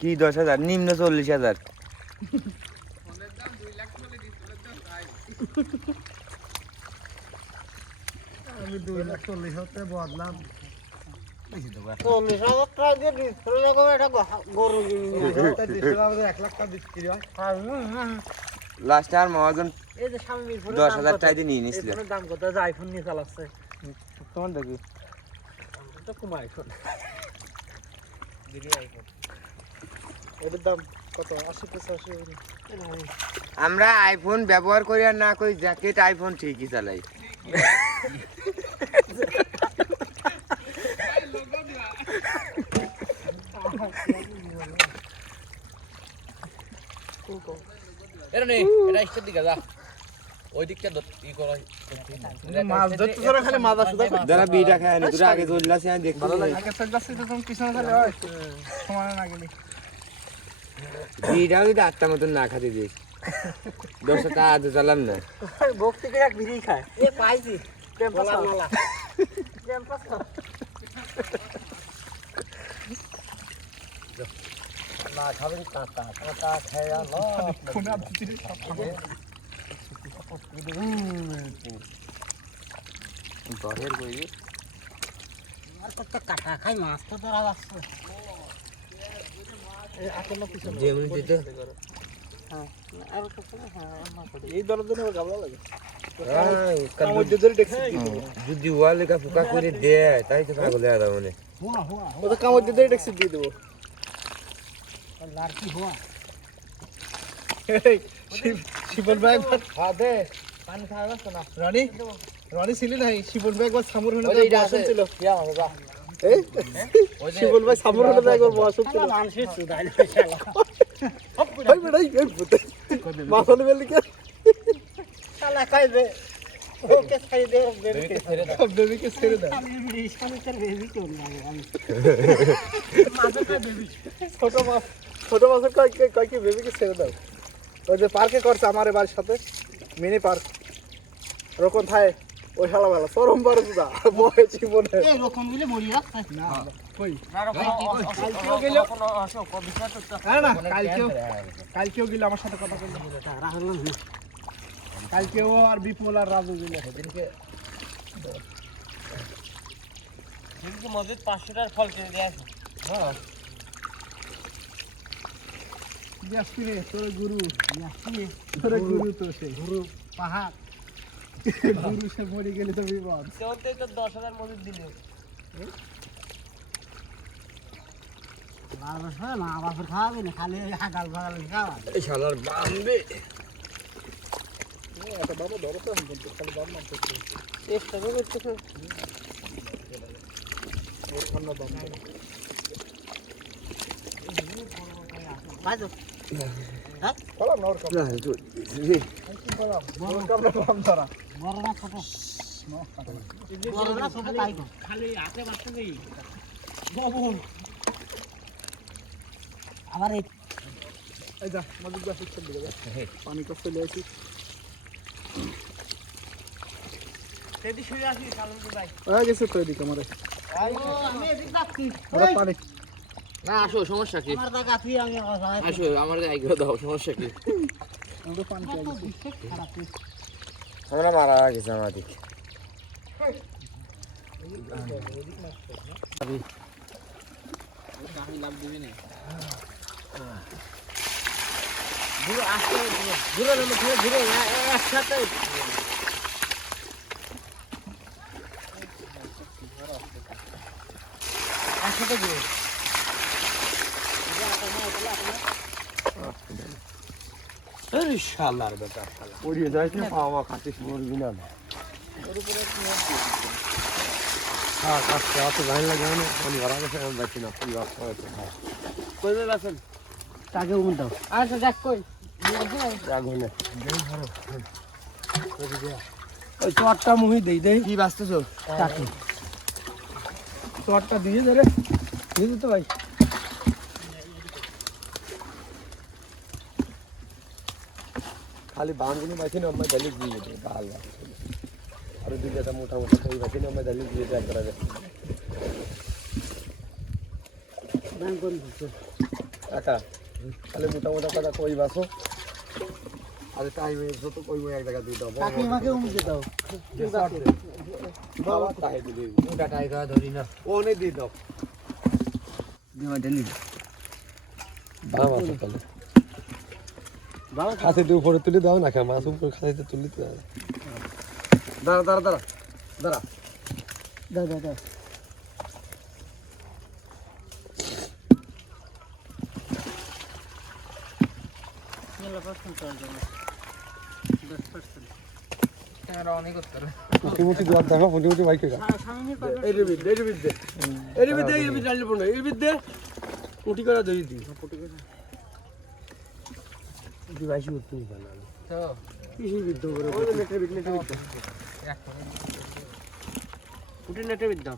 কি 10,000 নিম্ন 40,000 আমি 2,40,000 হতে বদলাম 40,000 টাকা দিয়ে ডিসপ্লে লাগাবো এটা গরু ডিসপ্লে 1 লাখ টাকা বিক্রি হয় লাস্ট আর মহাজন এই যে স্বামী 10,000 টাকা দিয়ে নিয়ে নিছিল এর দাম কত যে আইফোন নিয়ে চালাচ্ছে তোমার দেখি তো কম আইফোন দিদি আইফোন এর দাম কত 80-85 আমরা আইফোন ব্যবহার করি আর না করি জ্যাকেট আইফোন ঠিকই চালাই এটা নেই এটা স্টেট দিকে যা ওই দিকটা ই করা মাছ ধরতে তোরা খালি মাছ আসুদা যারা বিটা খায় না তোরা আগে চললাছিস আমি দেখতে আগে চলতেছিস তো তুমি পিছনে খালি হয় সমান না গেলি বিটাও যদি 8টা মতন না খাতে দিস 10 টাকা আজ চালাম না ভোগ থেকে এক বিড়ি খায় এ পাইছি ক্যাম্পাস মালা ক্যাম্পাস না খাবেন কাঁটা কাঁটা খায়া ল ফোনে আপনি সব খাবে ঘরের কই আর কত কাঁটা খাই মাছ তো ধরা যাচ্ছে এই আকল পিছনে যেমন দিতে হ্যাঁ আর কত হ্যাঁ এই দরদ দিনে গাবলা লাগে কামড় যদি দেখছি যদি ওয়ালে কা ফুকা করে দে তাই তো পাগল হয়ে যাবে মনে হুয়া হুয়া ও তো কামড় যদি দেখছি দিয়ে দেব লাড়কি হুয়া শিবন ভাই একবার হ্যাঁ দে পানি খাওয়া যাচ্ছে না রনি রনি ছিল নাই শিবন ভাই একবার সামুর হনে বসন ছিল ইয়া হবে যা এই শিবন ভাই সামুর হনে একবার বসন ছিল মানুষের সুদাইল শালা ভাই বেড়াই এই পুতে মাখন বেলি কে শালা খাইবে ওকে খাই দে বেবিকে ছেড়ে দাও বেবিকে ছেড়ে দাও আমি ইসকানি তার বেবি কেউ লাগে আমি মাঝে খাই বেবি ছোট মাছের কয় কি বেবিকে ছেড়ে দাও ওই যে পার্কে করছে আমার বাড়ির সাথে মিনি পার্ক রকম থায় ওই শালা বেলা চরম বার সুদা বয়ে জীবনে এই রকম মিলে মরি রাখছে না কই কালকেও গেল আসো কবিতা তো হ্যাঁ না কালকেও গেল আমার সাথে কথা বললো রাখলাম কালকেও আর বিপুল আর রাজু গেল সেদিনকে কিন্তু মসজিদ 500 টাকার ফল কিনে দিয়ে আসো হ্যাঁ যাচ্ছি রে তোর গুরু যাচ্ছি তোর গুরু তো সে গুরু পাহাড় গুরু সে মরে গেলে তো বিপদ সেওতে তো 10,000 মসজিদ দিল না বাপের খাওয়াবে না খালি হাগাল ভাগাল খাওয়া এই শালার বামবে এটা বাবা ধরো তো কিন্তু খালি বাম না করতে চেষ্টা করতেছে ওর খান্না বাম বাজো কলা নর কাম না তো বড় কাম না বাম ধরা বড় না ছোট বড় না ছোট তাই খালি হাতে বাঁচতে নেই বাবুন আবার এই যা মজুদ গাছ চলে যাবে পানি তো চলে আসি সেদি শুয়ে আসি চালু ভাই হয়ে গেছে তো এদিকে আমারে আমি এদিক যাচ্ছি ওরা পানি না আসো সমস্যা কি আমার জায়গা তুই আমি আসো আমার গায়ে গো দাও সমস্যা কি আমরা পানি চাই খারাপ আমরা মারা গেছে আমাদের আমি লাভ দিবি না ঘুরে আসতে ঘুরে ঘুরে একসাথে একসাথে ঘুরে আরে শালার বেটা শালা ওড়িয়ে যাইছে পাওয়া খাতিস মরবি না হ্যাঁ কাছে অত গান লাগে না আমি ঘরে গেছে আমি বাঁচি না তুই রাস্তা হয়েছে হ্যাঁ কইবে বাসন তাকে উম দাও আচ্ছা দেখ কই আগুনে ওই চটটা মুহি দেই দেই কি বাঁচতেছ চাকরি চটটা দিয়ে দে রে দিয়ে দিতে ভাই খালি বাঁধগুলো বাঁচি না আমার দালি দিয়ে দেবে ভালো আর দুইটা মোটা মোটা সেই বাঁচি না আমার দালি দিয়ে দেয় করা যায় একা খালি মোটা মোটা কথা কই বাসো আরে টাইম এসো তো কই এক জায়গা দিয়ে দাও কাকিমাকে উমকে দাও বাবা তাই দিবি মোটা টাইগা ধরি না ওনে দিয়ে দাও দিমা ডেলি বাবা আছে তাহলে বাবা খাসি দিয়ে উপরে তুলে দাও না মাছ উপরে খাসিতে তুলে দাও দাঁড়া দাঁড়া দাঁড়া দাঁড়া দাও দাও দাও মুটি মুটি দুয়ার দেখো মুটি মুটি বাইকে এই রিবিদ দে এই রিবিদ ডালি পড়ে এই রিবিদ দে মুটি করে দেই দি দি বাইশি উঠতে না তো কিসি বিদ্দ করে ওই নেটে বিদ্দ উঠে নেটে বিদ্দ